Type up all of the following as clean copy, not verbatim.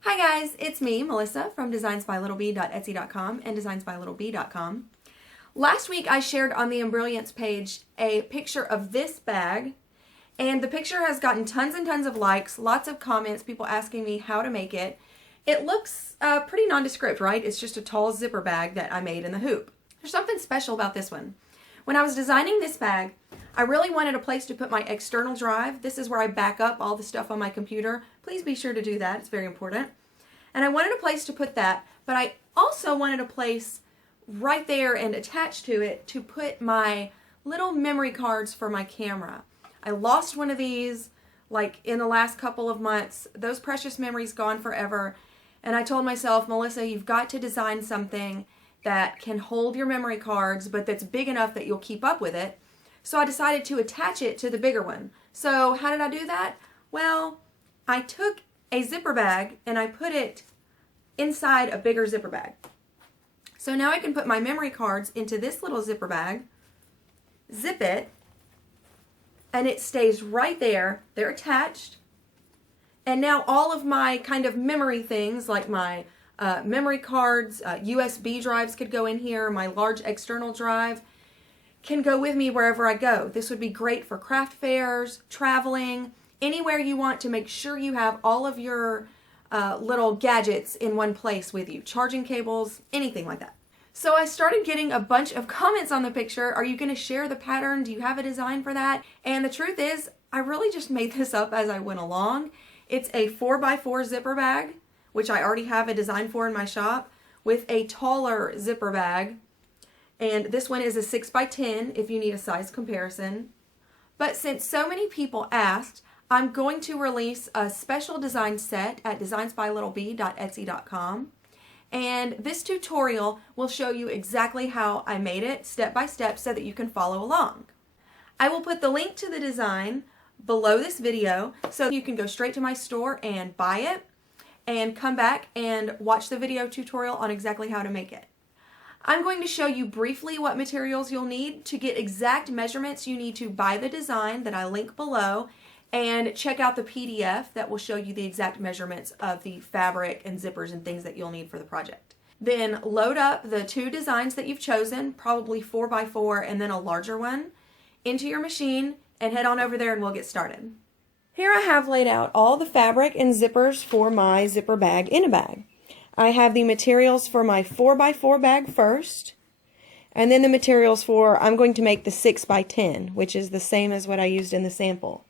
Hi guys, it's me, Melissa from designsbylittlebee.etsy.com and designsbylittlebee.com. Last week I shared on the Embrilliance page a picture of this bag, and the picture has gotten tons and tons of likes, lots of comments, people asking me how to make it. It looks pretty nondescript, right? It's just a tall zipper bag that I made in the hoop. There's something special about this one. When I was designing this bag, I really wanted a place to put my external drive. This is where I back up all the stuff on my computer. Please be sure to do that. It's very important. And I wanted a place to put that, but I also wanted a place right there and attached to it to put my little memory cards for my camera. I lost one of these like in the last couple of months. Those precious memories gone forever. And I told myself, Melissa, you've got to design something that can hold your memory cards, but that's big enough that you'll keep up with it. So I decided to attach it to the bigger one. So how did I do that? Well, I took a zipper bag and I put it inside a bigger zipper bag. So now I can put my memory cards into this little zipper bag, zip it, and it stays right there. They're attached. And now all of my kind of memory things, like my memory cards, USB drives could go in here, my large external drive, can go with me wherever I go. This would be great for craft fairs, traveling, anywhere you want to make sure you have all of your little gadgets in one place with you. Charging cables, anything like that. So I started getting a bunch of comments on the picture. Are you going to share the pattern? Do you have a design for that? And the truth is, I really just made this up as I went along. It's a 4x4 zipper bag, which I already have a design for in my shop, with a taller zipper bag. And this one is a 6x10 if you need a size comparison. But since so many people asked, I'm going to release a special design set at designsbylittlebee.etsy.com. And this tutorial will show you exactly how I made it step by step so that you can follow along. I will put the link to the design below this video so you can go straight to my store and buy it and come back and watch the video tutorial on exactly how to make it. I'm going to show you briefly what materials you'll need. To get exact measurements, you need to buy the design that I link below and check out the PDF that will show you the exact measurements of the fabric and zippers and things that you'll need for the project. Then load up the two designs that you've chosen, probably 4x4 and then a larger one, into your machine and head on over there and we'll get started. Here I have laid out all the fabric and zippers for my zipper bag in a bag. I have the materials for my 4x4 bag first, and then the materials for, I'm going to make the 6x10, which is the same as what I used in the sample.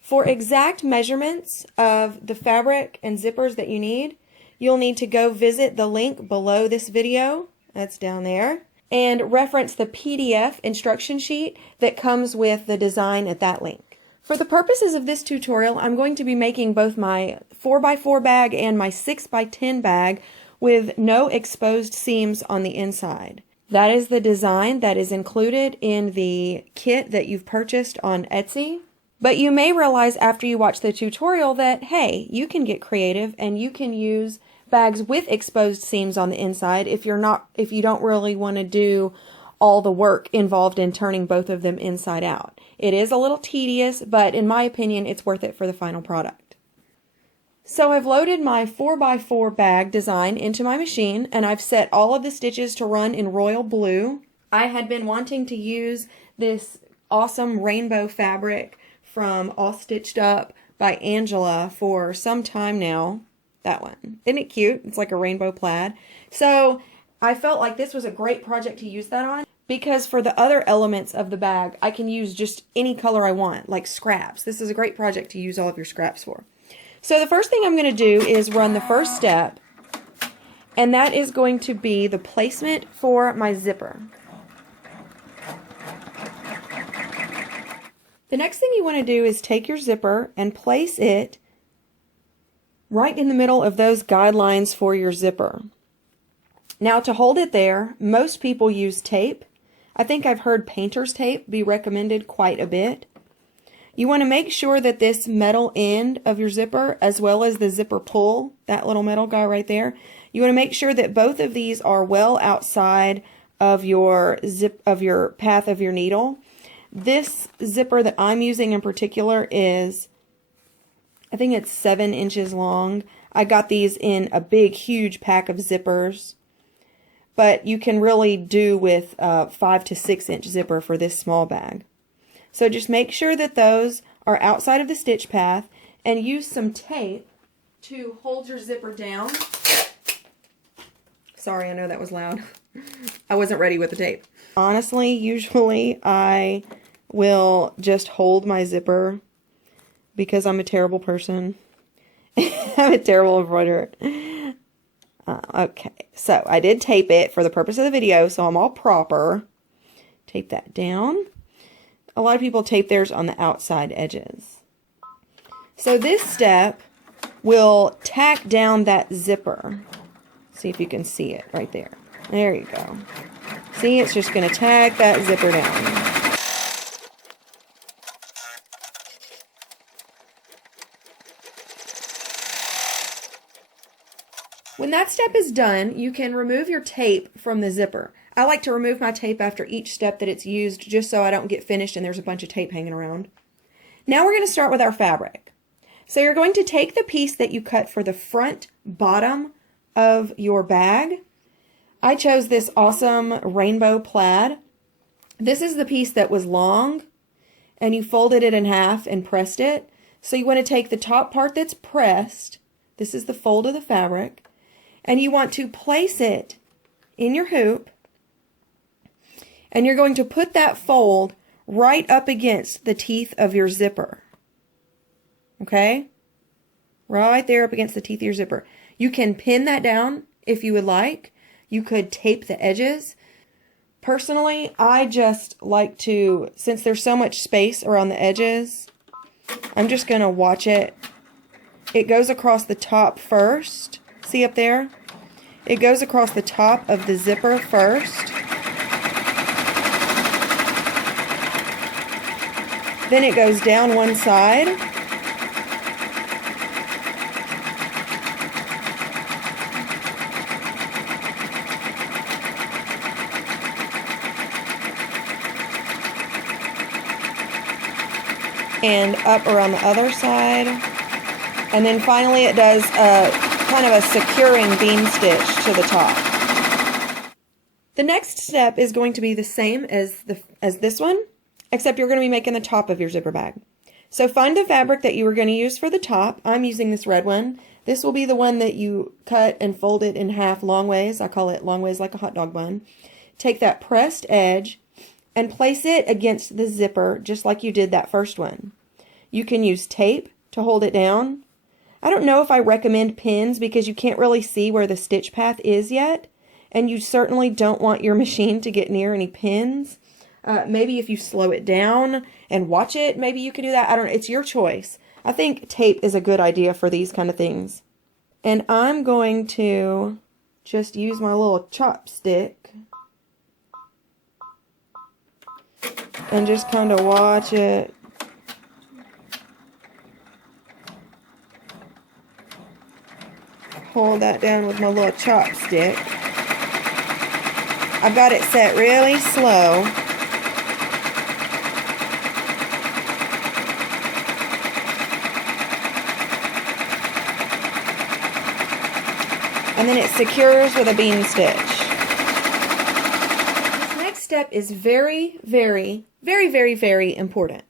For exact measurements of the fabric and zippers that you need, you'll need to go visit the link below this video, that's down there, and reference the PDF instruction sheet that comes with the design at that link. For the purposes of this tutorial, I'm going to be making both my 4x4 bag and my 6x10 bag with no exposed seams on the inside. That is the design that is included in the kit that you've purchased on Etsy. But you may realize after you watch the tutorial that, hey, you can get creative and you can use bags with exposed seams on the inside if you don't really want to do all the work involved in turning both of them inside out. It is a little tedious, but in my opinion, it's worth it for the final product. So I've loaded my 4x4 bag design into my machine, and I've set all of the stitches to run in royal blue. I had been wanting to use this awesome rainbow fabric from All Stitched Up by Angela for some time now. That one. Isn't it cute? It's like a rainbow plaid. So I felt like this was a great project to use that on, because for the other elements of the bag, I can use just any color I want, like scraps. This is a great project to use all of your scraps for. So the first thing I'm going to do is run the first step, and that is going to be the placement for my zipper. The next thing you want to do is take your zipper and place it right in the middle of those guidelines for your zipper. Now to hold it there, most people use tape. I think I've heard painter's tape be recommended quite a bit. You want to make sure that this metal end of your zipper, as well as the zipper pull, that little metal guy right there, you want to make sure that both of these are well outside of your path of your needle. This zipper that I'm using in particular is, I think it's 7 inches long. I got these in a big, huge pack of zippers. But you can really do with a 5 to 6 inch zipper for this small bag. So just make sure that those are outside of the stitch path and use some tape to hold your zipper down. Sorry, I know that was loud. I wasn't ready with the tape. Honestly, usually I will just hold my zipper because I'm a terrible person. I'm a terrible embroiderer. Okay, so I did tape it for the purpose of the video, so I'm all proper. Tape that down. A lot of people tape theirs on the outside edges. So this step will tack down that zipper. See if you can see it right there. There you go. See, it's just going to tack that zipper down. When that step is done, you can remove your tape from the zipper. I like to remove my tape after each step that it's used just so I don't get finished and there's a bunch of tape hanging around. Now we're going to start with our fabric. So you're going to take the piece that you cut for the front bottom of your bag. I chose this awesome rainbow plaid. This is the piece that was long and you folded it in half and pressed it. So you want to take the top part that's pressed, this is the fold of the fabric, and you want to place it in your hoop, and you're going to put that fold right up against the teeth of your zipper. Okay? Right there up against the teeth of your zipper. You can pin that down if you would like. You could tape the edges. Personally, I just like to, since there's so much space around the edges, I'm just going to watch it. It goes across the top first. See up there? It goes across the top of the zipper first. Then it goes down one side. And up around the other side. And then finally it does kind of a securing beam stitch to the top. The next step is going to be the same as this one, except you're going to be making the top of your zipper bag. So find the fabric that you were going to use for the top. I'm using this red one. This will be the one that you cut and fold it in half long ways. I call it long ways like a hot dog bun. Take that pressed edge and place it against the zipper just like you did that first one. You can use tape to hold it down. I don't know if I recommend pins because you can't really see where the stitch path is yet, and you certainly don't want your machine to get near any pins. Maybe if you slow it down and watch it, maybe you can do that. I don't know. It's your choice. I think tape is a good idea for these kind of things. And I'm going to just use my little chopstick and just kind of watch it. Hold that down with my little chopstick. I've got it set really slow. And then it secures with a beam stitch. This next step is very, very, very, very, very important.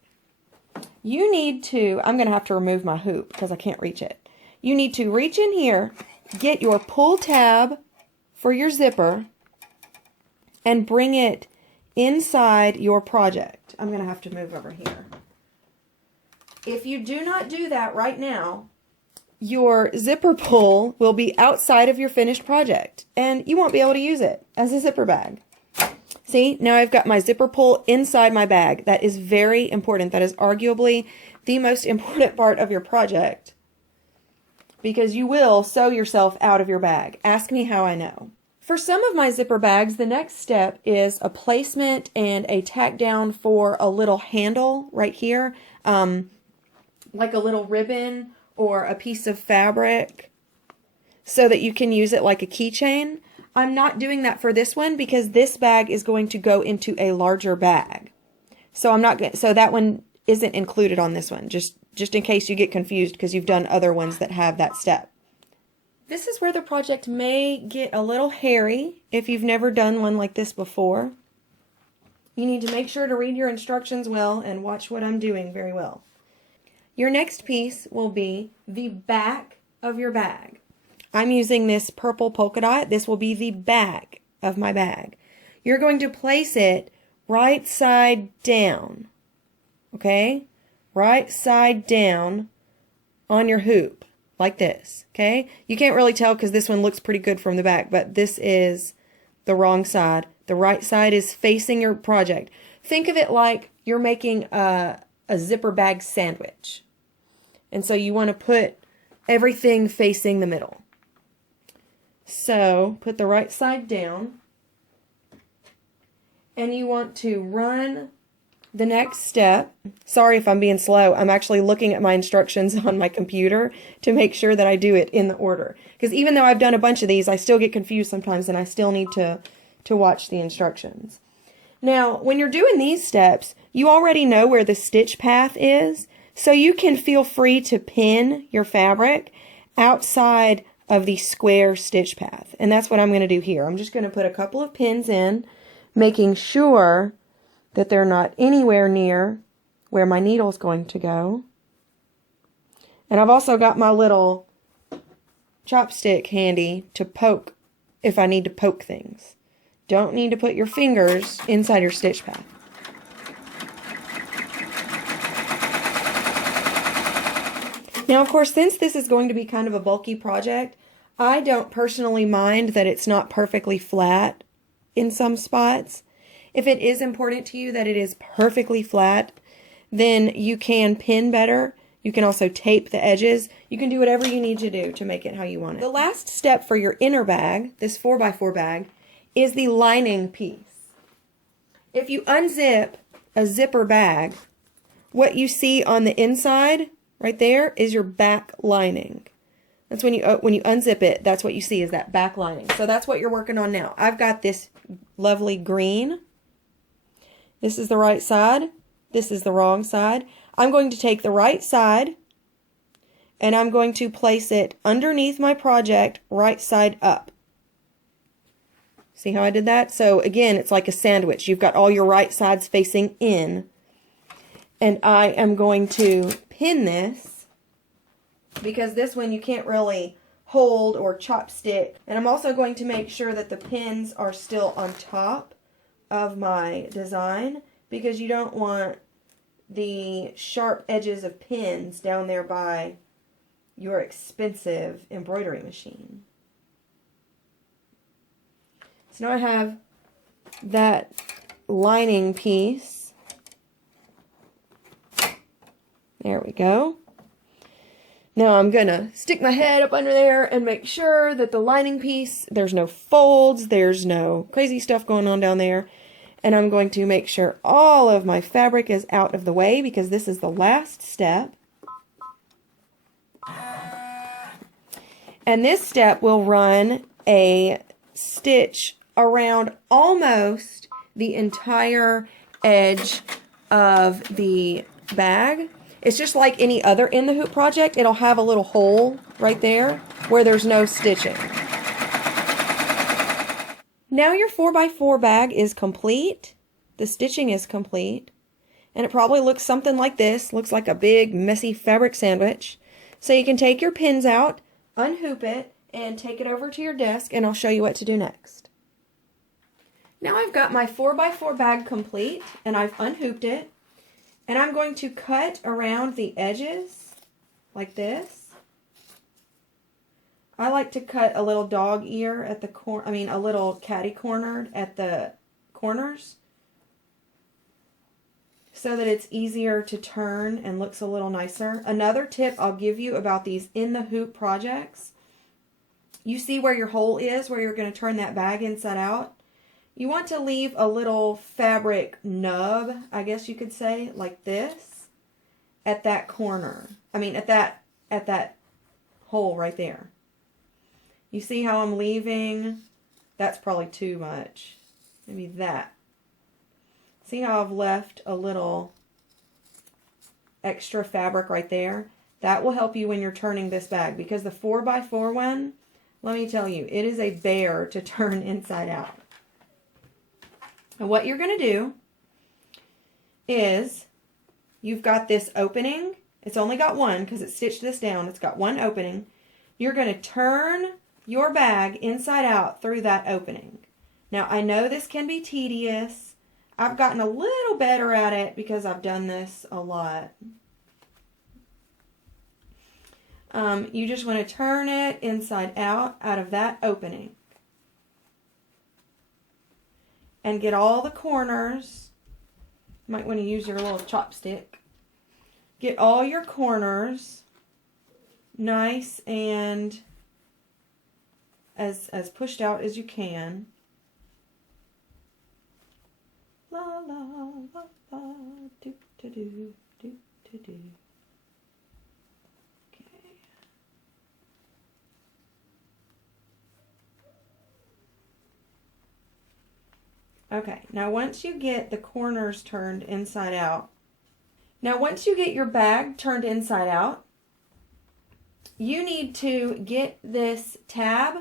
You need to, I'm going to have to remove my hoop because I can't reach it. You need to reach in here, get your pull tab for your zipper, and bring it inside your project. I'm going to have to move over here. If you do not do that right now, your zipper pull will be outside of your finished project, and you won't be able to use it as a zipper bag. See, now I've got my zipper pull inside my bag. That is very important. That is arguably the most important part of your project, because you will sew yourself out of your bag. Ask me how I know. For some of my zipper bags, the next step is a placement and a tack down for a little handle right here, like a little ribbon or a piece of fabric so that you can use it like a keychain. I'm not doing that for this one because this bag is going to go into a larger bag. So I'm not going, so that one isn't included on this one, just in case you get confused because you've done other ones that have that step. This is where the project may get a little hairy if you've never done one like this before. You need to make sure to read your instructions well and watch what I'm doing very well. Your next piece will be the back of your bag. I'm using this purple polka dot. This will be the back of my bag. You're going to place it right side down, okay? Right side down on your hoop, like this, okay? You can't really tell because this one looks pretty good from the back, but this is the wrong side. The right side is facing your project. Think of it like you're making a zipper bag sandwich. And so you want to put everything facing the middle. So put the right side down. And you want to run the next step. Sorry if I'm being slow. I'm actually looking at my instructions on my computer to make sure that I do it in the order. Because even though I've done a bunch of these, I still get confused sometimes and I still need to watch the instructions. Now, when you're doing these steps, you already know where the stitch path is, so you can feel free to pin your fabric outside of the square stitch path. And that's what I'm going to do here. I'm just going to put a couple of pins in, making sure that they're not anywhere near where my needle is going to go. And I've also got my little chopstick handy to poke if I need to poke things. Don't need to put your fingers inside your stitch path. Now, of course, since this is going to be kind of a bulky project, I don't personally mind that it's not perfectly flat in some spots. If it is important to you that it is perfectly flat, then you can pin better. You can also tape the edges. You can do whatever you need to do to make it how you want it. The last step for your inner bag, this 4x4 bag, is the lining piece. If you unzip a zipper bag, what you see on the inside right there is your back lining. That's when you unzip it, that's what you see is that back lining. So that's what you're working on now. I've got this lovely green. This is the right side. This is the wrong side. I'm going to take the right side and I'm going to place it underneath my project right side up. See how I did that? So again, it's like a sandwich. You've got all your right sides facing in. And I am going to pin this because this one you can't really hold or chopstick. And I'm also going to make sure that the pins are still on top of my design because you don't want the sharp edges of pins down there by your expensive embroidery machine. So now I have that lining piece. There we go. Now I'm going to stick my head up under there and make sure that the lining piece, there's no folds, there's no crazy stuff going on down there. And I'm going to make sure all of my fabric is out of the way because this is the last step. And this step will run a stitch around almost the entire edge of the bag. It's just like any other in the hoop project. It'll have a little hole right there where there's no stitching. Now your 4x4 bag is complete. The stitching is complete. And it probably looks something like this. Looks like a big messy fabric sandwich. So you can take your pins out, unhoop it, and take it over to your desk and I'll show you what to do next. Now I've got my 4x4 bag complete and I've unhooped it. And I'm going to cut around the edges like this. I like to cut a little dog ear at the a little catty cornered at the corners so that it's easier to turn and looks a little nicer. Another tip I'll give you about these in the hoop projects, you see where your hole is, where you're going to turn that bag inside out. You want to leave a little fabric nub, I guess you could say, like this, at that corner. At that hole right there. You see how I'm leaving? That's probably too much. Maybe that. See how I've left a little extra fabric right there? That will help you when you're turning this bag because the 4x4 one, let me tell you, it is a bear to turn inside out. And what you're going to do is, you've got this opening. It's only got one because it stitched this down. It's got one opening. You're going to turn your bag inside out through that opening. Now, I know this can be tedious. I've gotten a little better at it because I've done this a lot. You just want to turn it inside out of that opening. And get all the corners. You might want to use your little chopstick. Get all your corners nice and as pushed out as you can. La la la la, do do do do do do. Okay, now once you get the corners turned inside out, now once you get your bag turned inside out, you need to get this tab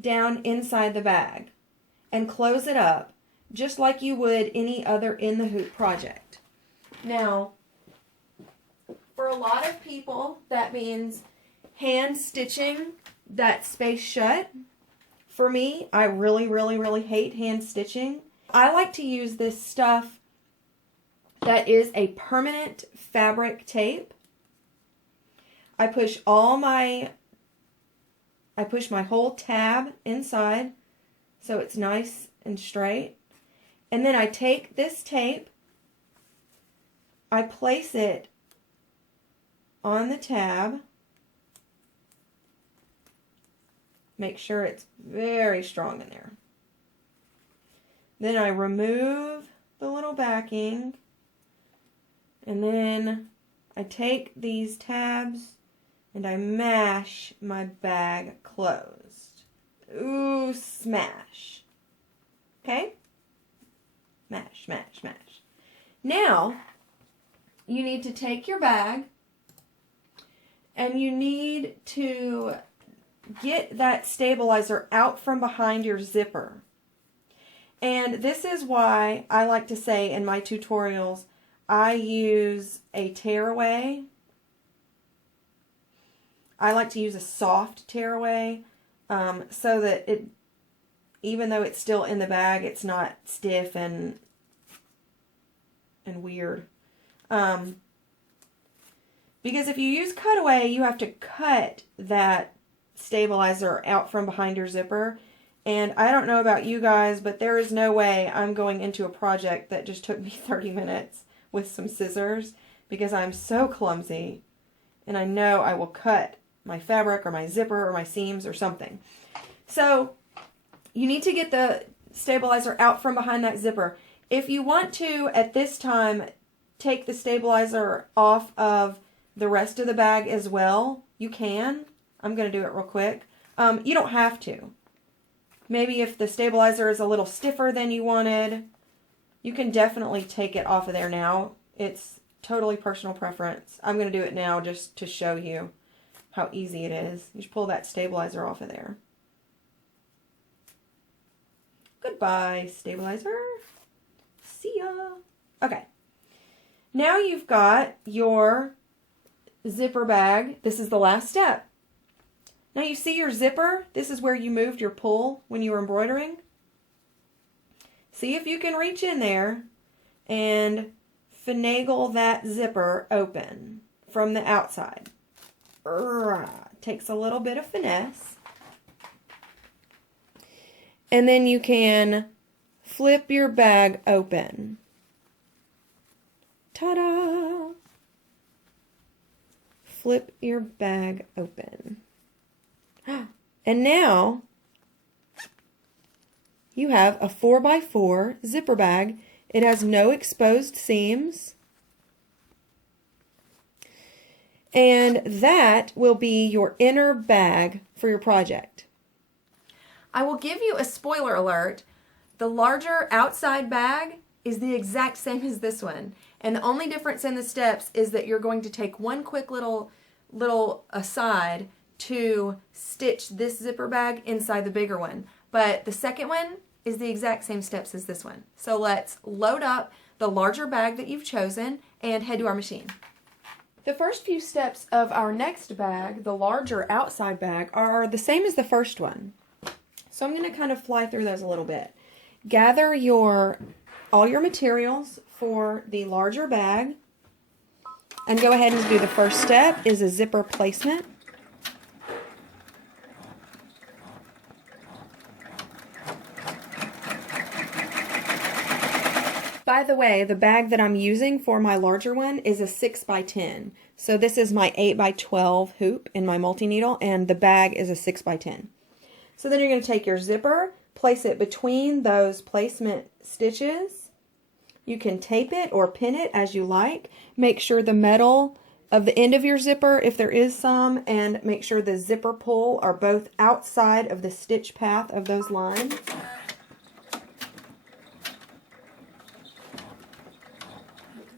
down inside the bag and close it up just like you would any other in the hoop project. Now, for a lot of people, that means hand stitching that space shut. For me, I really, really, really hate hand stitching. I like to use this stuff that is a permanent fabric tape. I push my whole tab inside so it's nice and straight. And then I take this tape, I place it on the tab. Make sure it's very strong in there. Then I remove the little backing, and then I take these tabs and I mash my bag closed. Ooh, smash. Okay? Mash, mash, mash. Now, you need to take your bag and you need to get that stabilizer out from behind your zipper. And this is why I like to say in my tutorials, I use a tearaway. I like to use a soft tearaway so that it, even though it's still in the bag, it's not stiff and weird. Because if you use cutaway, you have to cut that stabilizer out from behind your zipper, and I don't know about you guys, but there is no way I'm going into a project that just took me 30 minutes with some scissors, because I'm so clumsy and I know I will cut my fabric or my zipper or my seams or something. So you need to get the stabilizer out from behind that zipper. If you want to, at this time, take the stabilizer off of the rest of the bag as well, you can. I'm going to do it real quick. You don't have to. Maybe if the stabilizer is a little stiffer than you wanted, you can definitely take it off of there now. It's totally personal preference. I'm going to do it now just to show you how easy it is. You just pull that stabilizer off of there. Goodbye, stabilizer. See ya. Okay. Now you've got your zipper bag. This is the last step. Now you see your zipper? This is where you moved your pull when you were embroidering. See if you can reach in there and finagle that zipper open from the outside. Takes a little bit of finesse. And then you can flip your bag open. Ta-da! Flip your bag open. And now you have a 4x4 zipper bag. It has no exposed seams. And that will be your inner bag for your project. I will give you a spoiler alert. The larger outside bag is the exact same as this one. And the only difference in the steps is that you're going to take one quick little aside to stitch this zipper bag inside the bigger one. But the second one is the exact same steps as this one. So let's load up the larger bag that you've chosen and head to our machine. The first few steps of our next bag, the larger outside bag, are the same as the first one. So I'm going to kind of fly through those a little bit. Gather all your materials for the larger bag and go ahead and do the first step is a zipper placement. By the way, the bag that I'm using for my larger one is a 6x10. So this is my 8x12 hoop in my multi-needle, and the bag is a 6x10. So then you're going to take your zipper, place it between those placement stitches. You can tape it or pin it as you like. Make sure the metal of the end of your zipper, if there is some, and make sure the zipper pull are both outside of the stitch path of those lines.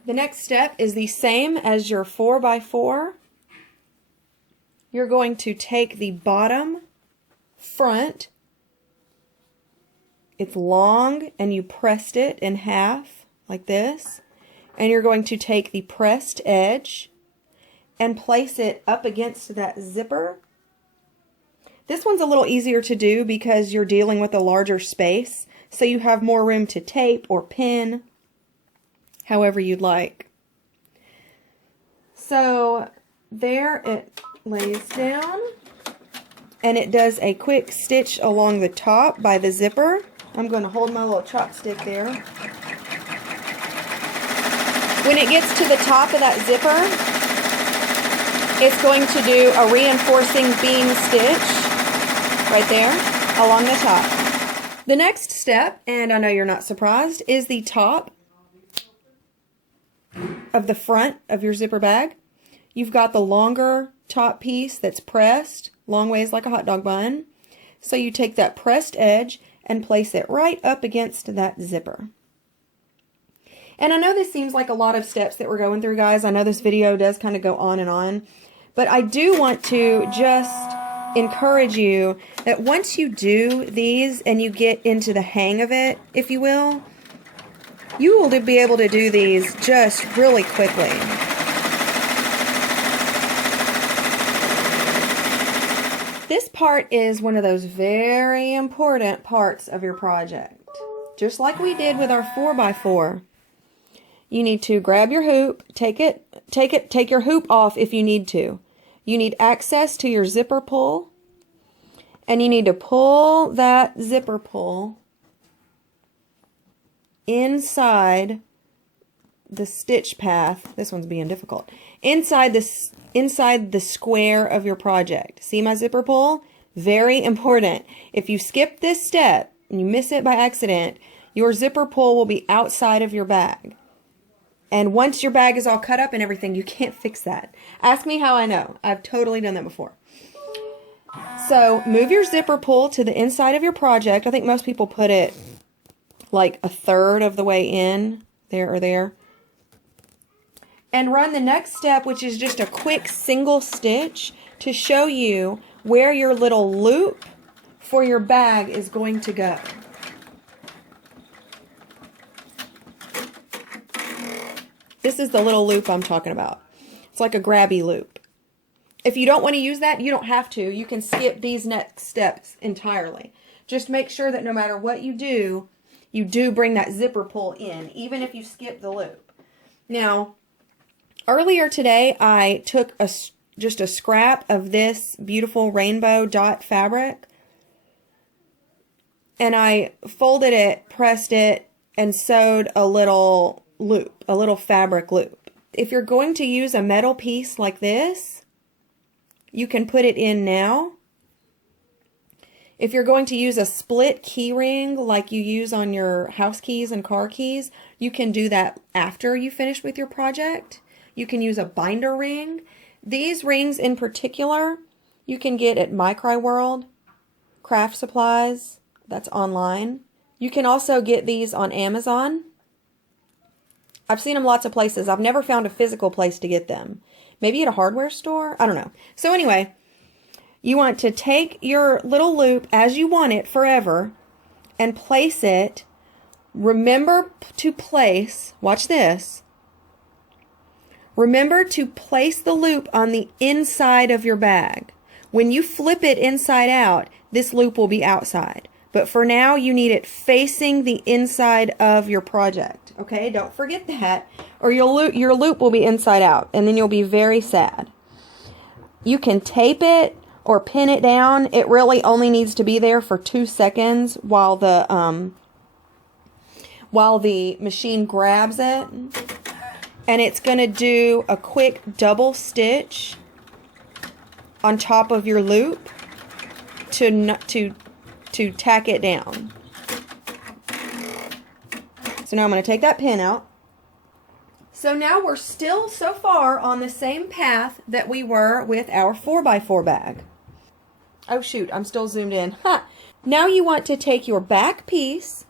The next step is the same as your 4x4. You're going to take the bottom front. It's long and you pressed it in half like this. And you're going to take the pressed edge and place it up against that zipper. This one's a little easier to do because you're dealing with a larger space, so you have more room to tape or pin however you'd like. So there it lays down, and it does a quick stitch along the top by the zipper. I'm going to hold my little chopstick there. When it gets to the top of that zipper, it's going to do a reinforcing beam stitch right there along the top. The next step, and I know you're not surprised, is the top of the front of your zipper bag. You've got the longer top piece that's pressed long ways like a hot dog bun. So you take that pressed edge and place it right up against that zipper. And I know this seems like a lot of steps that we're going through, guys. I know this video does kind of go on and on, but I do want to just encourage you that once you do these and you get into the hang of it, if you will, you will be able to do these just really quickly. This part is one of those very important parts of your project. Just like we did with our 4x4. You need to grab your hoop, take your hoop off if you need to. You need access to your zipper pull, and you need to pull that zipper pull inside the stitch path. This one's being difficult. Inside the square of your project. See my zipper pull? Very important. If you skip this step and you miss it by accident, your zipper pull will be outside of your bag. And once your bag is all cut up and everything, you can't fix that. Ask me how I know. I've totally done that before. So move your zipper pull to the inside of your project. I think most people put it like a third of the way in, there or there. And run the next step, which is just a quick single stitch to show you where your little loop for your bag is going to go. This is the little loop I'm talking about. It's like a grabby loop. If you don't want to use that, you don't have to. You can skip these next steps entirely. Just make sure that no matter what you do bring that zipper pull in, even if you skip the loop. Now, earlier today, I took just a scrap of this beautiful rainbow dot fabric, and I folded it, pressed it, and sewed a little loop, a little fabric loop. If you're going to use a metal piece like this, you can put it in now. If you're going to use a split key ring like you use on your house keys and car keys, you can do that after you finish with your project. You can use a binder ring. These rings in particular, you can get at Micro World, Craft Supplies, that's online. You can also get these on Amazon. I've seen them lots of places. I've never found a physical place to get them. Maybe at a hardware store? I don't know. So anyway, You want to take your little loop as you want it forever and place it. Remember to place, watch this. Remember to place the loop on the inside of your bag. When you flip it inside out, this loop will be outside. But for now, you need it facing the inside of your project. Okay, don't forget that, or your loop will be inside out, and then you'll be very sad. You can tape it or pin it down. It really only needs to be there for 2 seconds while the machine grabs it. And it's going to do a quick double stitch on top of your loop to tack it down. So now I'm going to take that pin out. So now we're still so far on the same path that we were with our 4x4 bag. Oh shoot, I'm still zoomed in. Ha! Now you want to take your back piece.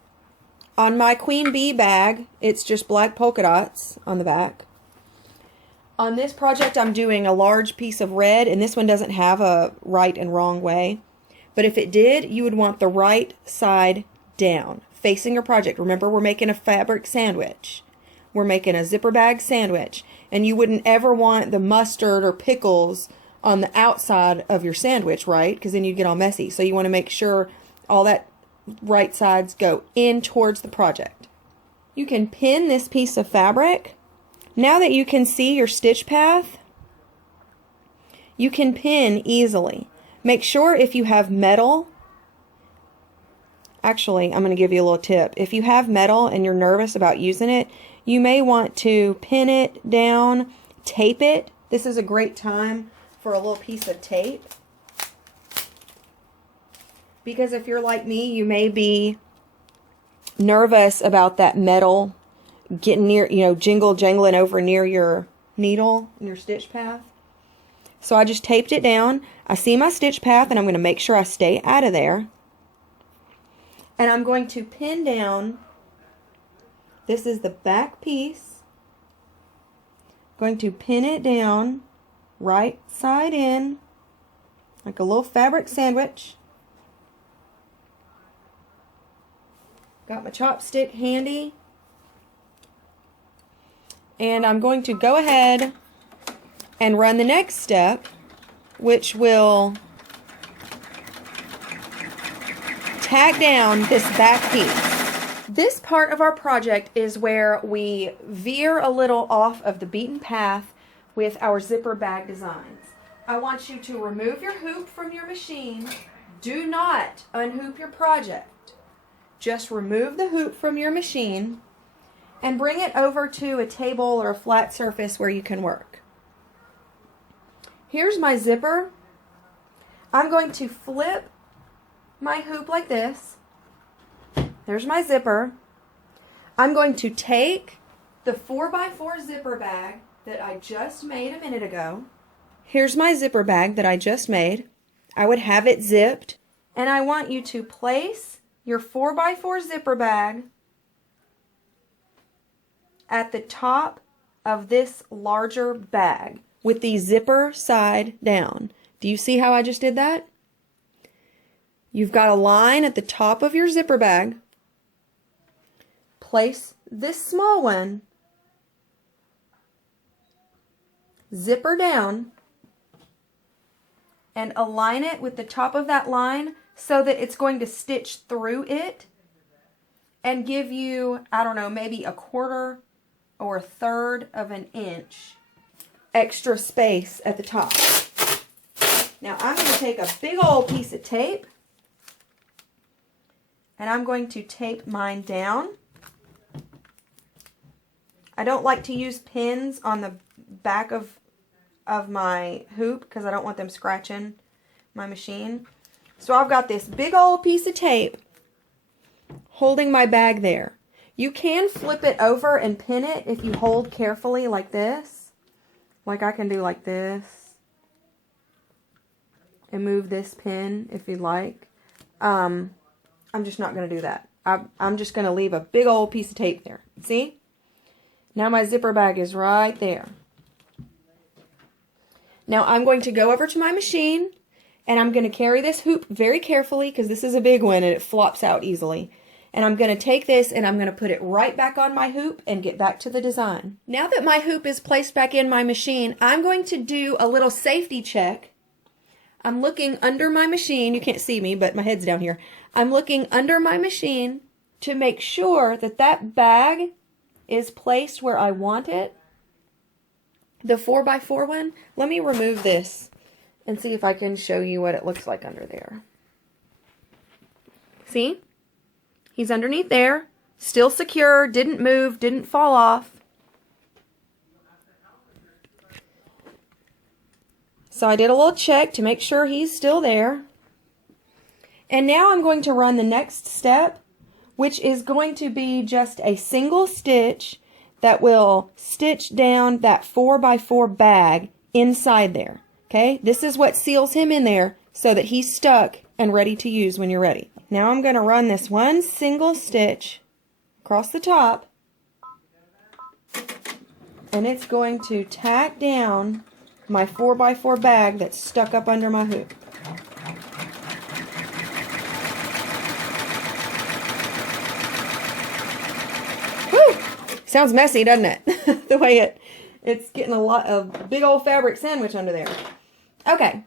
On my Queen Bee bag, it's just black polka dots on the back. On this project, I'm doing a large piece of red, and this one doesn't have a right and wrong way. But if it did, you would want the right side down, facing your project. Remember, we're making a fabric sandwich. We're making a zipper bag sandwich. And you wouldn't ever want the mustard or pickles on the outside of your sandwich, right? Because then you'd get all messy. So you want to make sure all that right sides go in towards the project. You can pin this piece of fabric. Now that you can see your stitch path, you can pin easily. Make sure if you have metal, actually I'm going to give you a little tip. If you have metal and you're nervous about using it, you may want to pin it down, tape it. This is a great time for a little piece of tape. Because if you're like me, you may be nervous about that metal getting near, jangling over near your needle and your stitch path. So I just taped it down. I see my stitch path, and I'm going to make sure I stay out of there. And I'm going to pin down, this is the back piece. I'm going to pin it down, right side in, like a little fabric sandwich. Got my chopstick handy. And I'm going to go ahead and run the next step, which will tack down this back piece. This part of our project is where we veer a little off of the beaten path with our zipper bag designs. I want you to remove your hoop from your machine. Do not unhoop your project. Just remove the hoop from your machine and bring it over to a table or a flat surface where you can work. Here's my zipper. I'm going to flip my hoop like this. There's my zipper. I'm going to take the 4x4 zipper bag that I just made a minute ago. Here's my zipper bag that I just made. I would have it zipped, and I want you to place your 4x4 zipper bag at the top of this larger bag with the zipper side down. Do you see how I just did that? You've got a line at the top of your zipper bag. Place this small one, zipper down, and align it with the top of that line so that it's going to stitch through it and give you, I don't know, maybe a 1/4 or 1/3 of an inch extra space at the top. Now I'm going to take a big old piece of tape and I'm going to tape mine down. I don't like to use pins on the back of my hoop because I don't want them scratching my machine. So I've got this big old piece of tape holding my bag there. You can flip it over and pin it if you hold carefully like this. Like I can do like this. And move this pin if you'd like. I'm just not going to do that. I'm just going to leave a big old piece of tape there. See? Now my zipper bag is right there. Now I'm going to go over to my machine And I'm going to carry this hoop very carefully because this is a big one and it flops out easily. And I'm going to take this and I'm going to put it right back on my hoop and get back to the design. Now that my hoop is placed back in my machine, I'm going to do a little safety check. I'm looking under my machine. You can't see me, but my head's down here. I'm looking under my machine to make sure that that bag is placed where I want it. The 4x4 one. Let me remove this and see if I can show you what it looks like under there. See? He's underneath there, still secure, didn't move, didn't fall off. So I did a little check to make sure he's still there. And now I'm going to run the next step, which is going to be just a single stitch that will stitch down that 4x4 bag inside there. Okay, this is what seals him in there so that he's stuck and ready to use when you're ready. Now I'm going to run this one single stitch across the top, and it's going to tack down my 4x4 bag that's stuck up under my hoop. Whew! Sounds messy, doesn't it? The way it's getting a lot of big old fabric sandwich under there. Okay,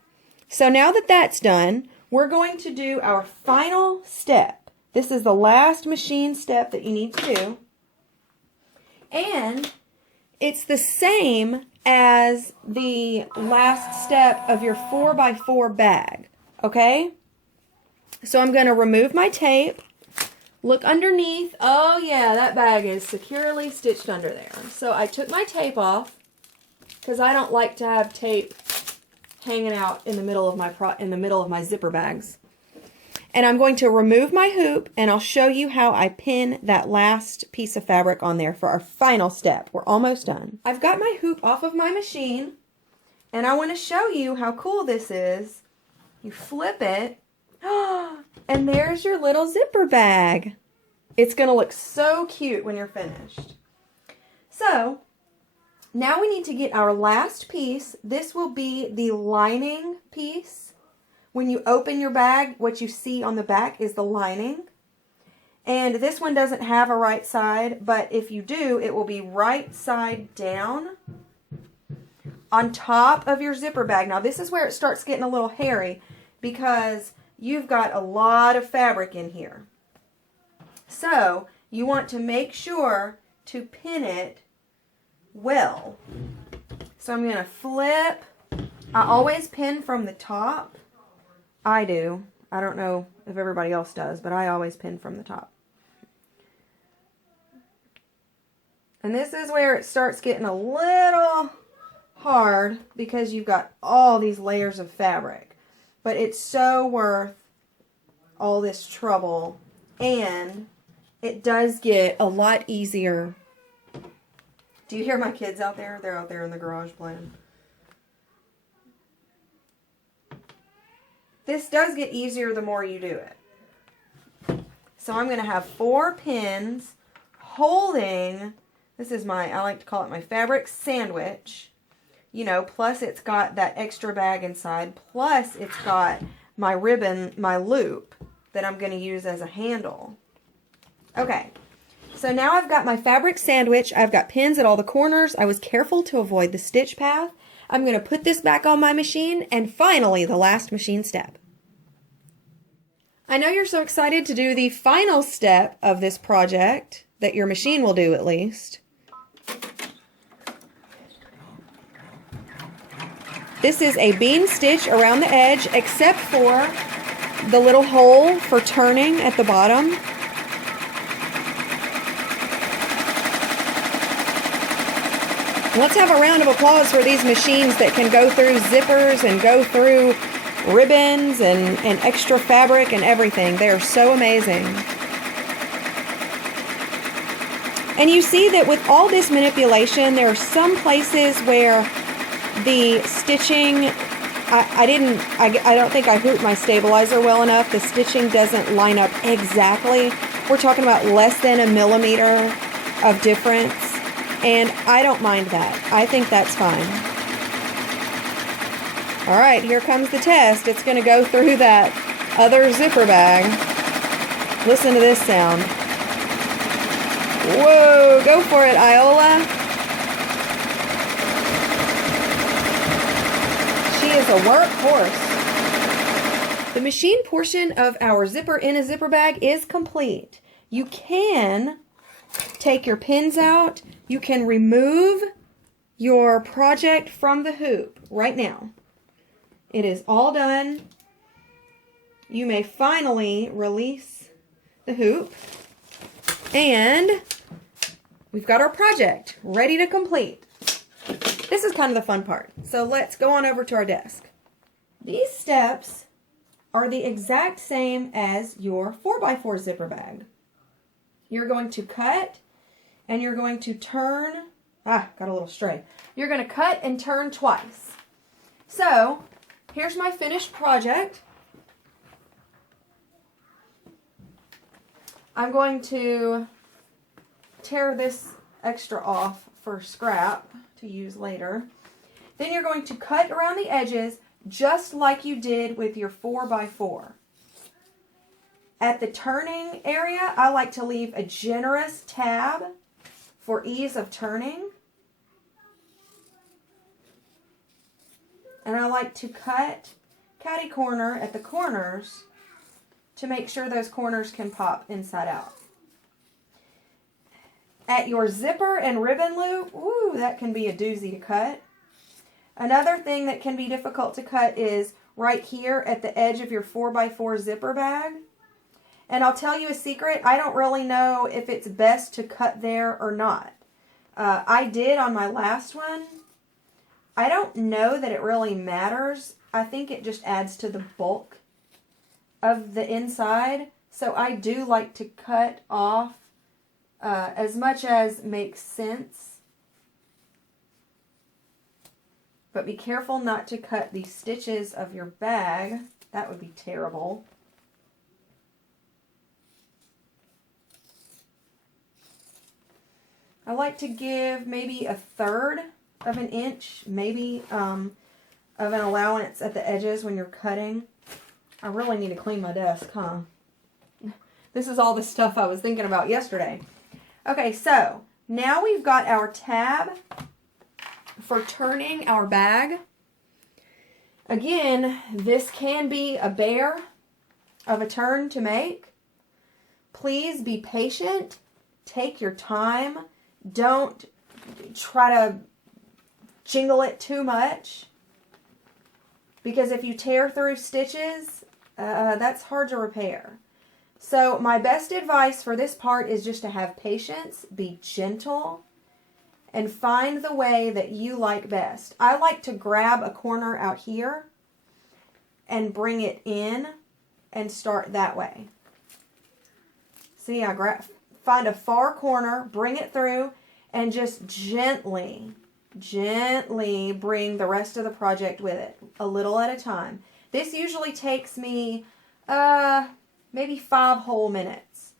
so now that that's done, we're going to do our final step. This is the last machine step that you need to do. And it's the same as the last step of your 4x4 bag. Okay? So I'm going to remove my tape. Look underneath. Oh yeah, that bag is securely stitched under there. So I took my tape off because I don't like to have tape hanging out in the middle of my zipper bags. And I'm going to remove my hoop and I'll show you how I pin that last piece of fabric on there for our final step. We're almost done. I've got my hoop off of my machine and I want to show you how cool this is. You flip it and there's your little zipper bag. It's going to look so cute when you're finished. So now we need to get our last piece. This will be the lining piece. When you open your bag, what you see on the back is the lining. And this one doesn't have a right side, but if you do, it will be right side down on top of your zipper bag. Now this is where it starts getting a little hairy because you've got a lot of fabric in here. So you want to make sure to pin it well. So I'm going to flip. I always pin from the top. I do. I don't know if everybody else does, but I always pin from the top. And this is where it starts getting a little hard because you've got all these layers of fabric. But it's so worth all this trouble, and it does get a lot easier. Do you hear my kids out there? They're out there in the garage playing. This does get easier the more you do it. So I'm going to have 4 pins holding, this is my, I like to call it my fabric sandwich, you know, plus it's got that extra bag inside, plus it's got my ribbon, my loop that I'm going to use as a handle. Okay, so now I've got my fabric sandwich. I've got pins at all the corners. I was careful to avoid the stitch path. I'm going to put this back on my machine, and finally the last machine step. I know you're so excited to do the final step of this project, that your machine will do at least. This is a bean stitch around the edge, except for the little hole for turning at the bottom. Let's have a round of applause for these machines that can go through zippers and go through ribbons and extra fabric and everything. They are so amazing. And you see that with all this manipulation, there are some places where the stitching, I don't think I hooped my stabilizer well enough. The stitching doesn't line up exactly. We're talking about less than a millimeter of difference. And I don't mind that. I think that's fine. All right, here comes the test. It's going to go through that other zipper bag. Listen to this sound. Whoa, go for it, Iola. She is a workhorse. The machine portion of our zipper in a zipper bag is complete. You can take your pins out. You can remove your project from the hoop right now. It is all done. You may finally release the hoop. And we've got our project ready to complete. This is kind of the fun part. So let's go on over to our desk. These steps are the exact same as your 4x4 zipper bag. You're going to cut and you're going to turn. Got a little stray. You're going to cut and turn twice. So here's my finished project. I'm going to tear this extra off for scrap to use later. Then you're going to cut around the edges just like you did with your 4x4. At the turning area, I like to leave a generous tab for ease of turning. And I like to cut catty corner at the corners to make sure those corners can pop inside out. At your zipper and ribbon loop, ooh, that can be a doozy to cut. Another thing that can be difficult to cut is right here at the edge of your 4x4 zipper bag. And I'll tell you a secret, I don't really know if it's best to cut there or not. I did on my last one. I don't know that it really matters. I think it just adds to the bulk of the inside. So I do like to cut off as much as makes sense. But be careful not to cut the stitches of your bag. That would be terrible. I like to give maybe 1/3 of an inch, maybe of an allowance at the edges when you're cutting. I really need to clean my desk, huh? This is all the stuff I was thinking about yesterday. Okay, so now we've got our tab for turning our bag. Again, this can be a bear of a turn to make. Please be patient. Take your time. Don't try to jingle it too much, because if you tear through stitches, that's hard to repair. So my best advice for this part is just to have patience, be gentle, and find the way that you like best. I like to grab a corner out here and bring it in and start that way. See, I find a far corner, bring it through, and just gently bring the rest of the project with it, a little at a time. This usually takes me maybe 5 whole minutes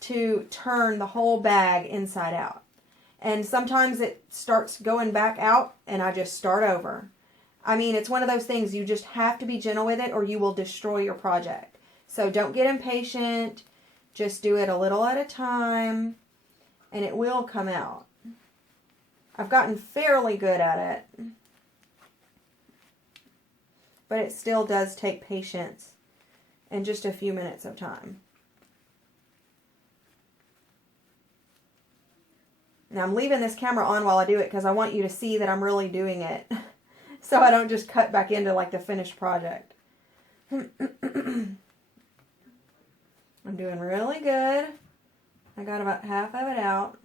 to turn the whole bag inside out. And sometimes it starts going back out and I just start over. I mean, it's one of those things, you just have to be gentle with it or you will destroy your project. So don't get impatient. Just do it a little at a time and it will come out. I've gotten fairly good at it, but it still does take patience and just a few minutes of time. Now I'm leaving this camera on while I do it because I want you to see that I'm really doing it so I don't just cut back into like the finished project. I'm doing really good. I got about half of it out.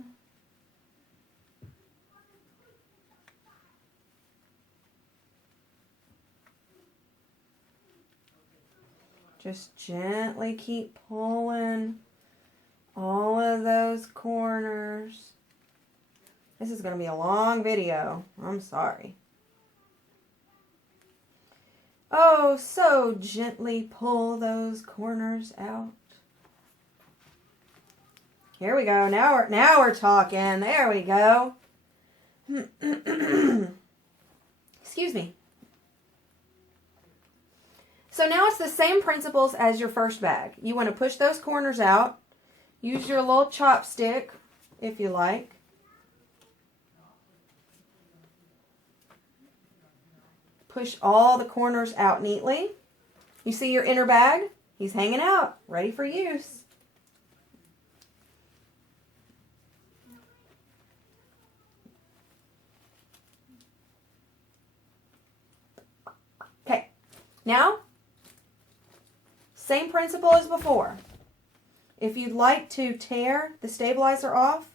Just gently keep pulling all of those corners. This is going to be a long video. I'm sorry. Oh, so gently pull those corners out. Here we go. Now we're talking. There we go. Excuse me. So now it's the same principles as your first bag. You want to push those corners out. Use your little chopstick if you like. Push all the corners out neatly. You see your inner bag? He's hanging out, ready for use. Okay, now, same principle as before. If you'd like to tear the stabilizer off,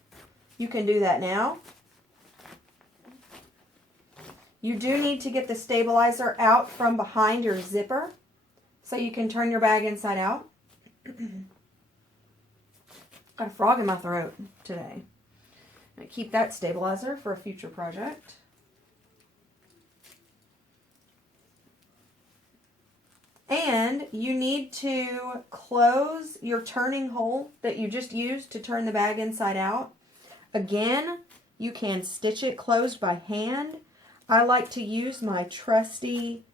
you can do that now. You do need to get the stabilizer out from behind your zipper so you can turn your bag inside out. Got a frog in my throat today. I'm going to keep that stabilizer for a future project. And you need to close your turning hole that you just used to turn the bag inside out. Again, you can stitch it closed by hand. I like to use my trusty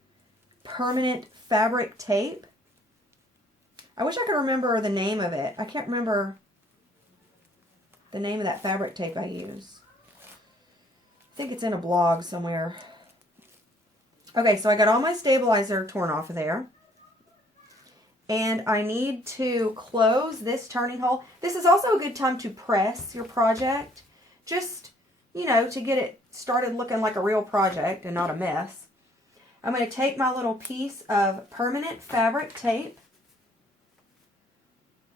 permanent fabric tape. I wish I could remember the name of it. I can't remember the name of that fabric tape I use. I think it's in a blog somewhere. Okay, so I got all my stabilizer torn off of there. And I need to close this turning hole. This is also a good time to press your project. Just, you know, to get it started looking like a real project and not a mess. I'm going to take my little piece of permanent fabric tape.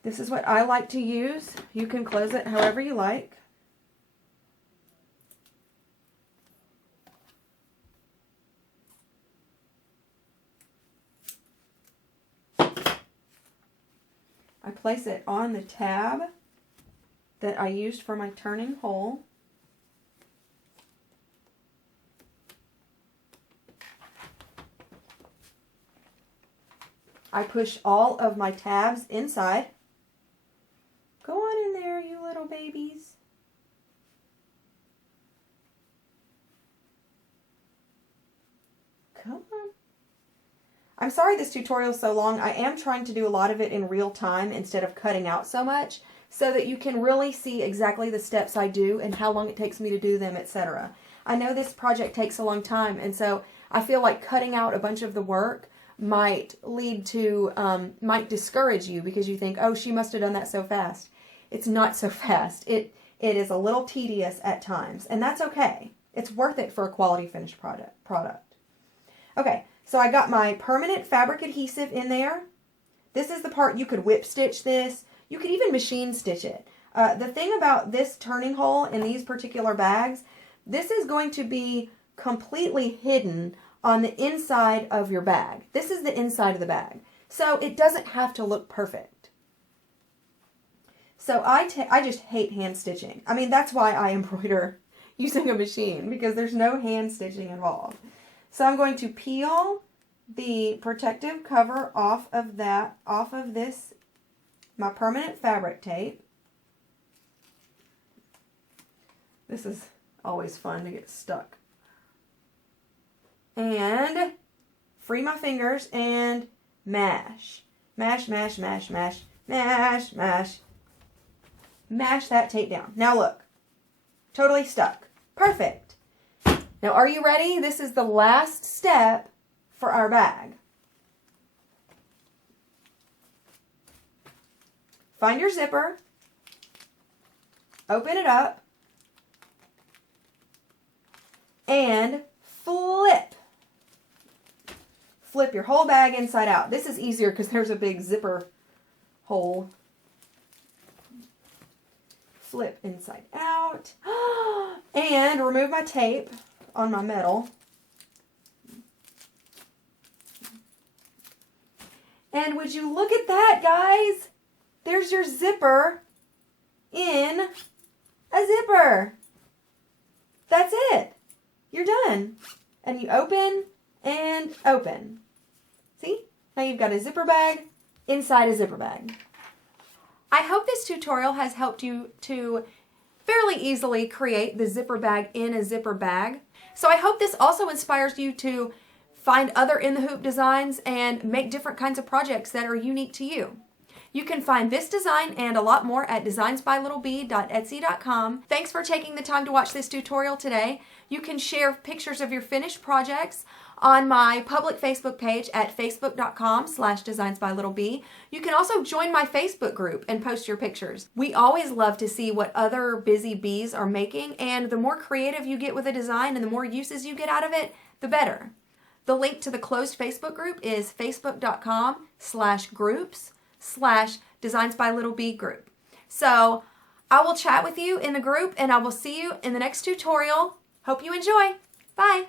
This is what I like to use. You can close it however you like. I place it on the tab that I used for my turning hole. I push all of my tabs inside. Go on in there, you little babies. Come on. I'm sorry this tutorial is so long. I am trying to do a lot of it in real time instead of cutting out so much so that you can really see exactly the steps I do and how long it takes me to do them, etc. I know this project takes a long time, and so I feel like cutting out a bunch of the work might lead to, might discourage you because you think, oh, she must have done that so fast. It's not so fast. It is a little tedious at times, and that's okay. It's worth it for a quality finished product. Okay, so I got my permanent fabric adhesive in there. This is the part you could whip stitch this. You could even machine stitch it. The thing about this turning hole in these particular bags, this is going to be completely hidden on the inside of your bag. This is the inside of the bag. So it doesn't have to look perfect. So I just hate hand stitching. I mean, that's why I embroider using a machine, because there's no hand stitching involved. So I'm going to peel the protective cover off of this, my permanent fabric tape. This is always fun to get stuck. And free my fingers and mash. Mash, mash, mash, mash, mash, mash. Mash that tape down. Now look, totally stuck. Perfect. Now, are you ready? This is the last step for our bag. Find your zipper, open it up, and flip. Flip your whole bag inside out. This is easier because there's a big zipper hole. Flip inside out. And remove my tape on my metal. And would you look at that, guys? There's your zipper in a zipper. That's it. You're done. And you open and open. See? Now you've got a zipper bag inside a zipper bag. I hope this tutorial has helped you to fairly easily create the zipper bag in a zipper bag. So I hope this also inspires you to find other in the hoop designs, and make different kinds of projects that are unique to you. You can find this design and a lot more at designsbylittleb.etsy.com. Thanks for taking the time to watch this tutorial today. You can share pictures of your finished projects on my public Facebook page at facebook.com/designsbylittleb. You can also join my Facebook group and post your pictures. We always love to see what other busy bees are making, and the more creative you get with a design and the more uses you get out of it, the better. The link to the closed Facebook group is facebook.com/groups/designsbylittleb group. So I will chat with you in the group, and I will see you in the next tutorial. Hope you enjoy. Bye.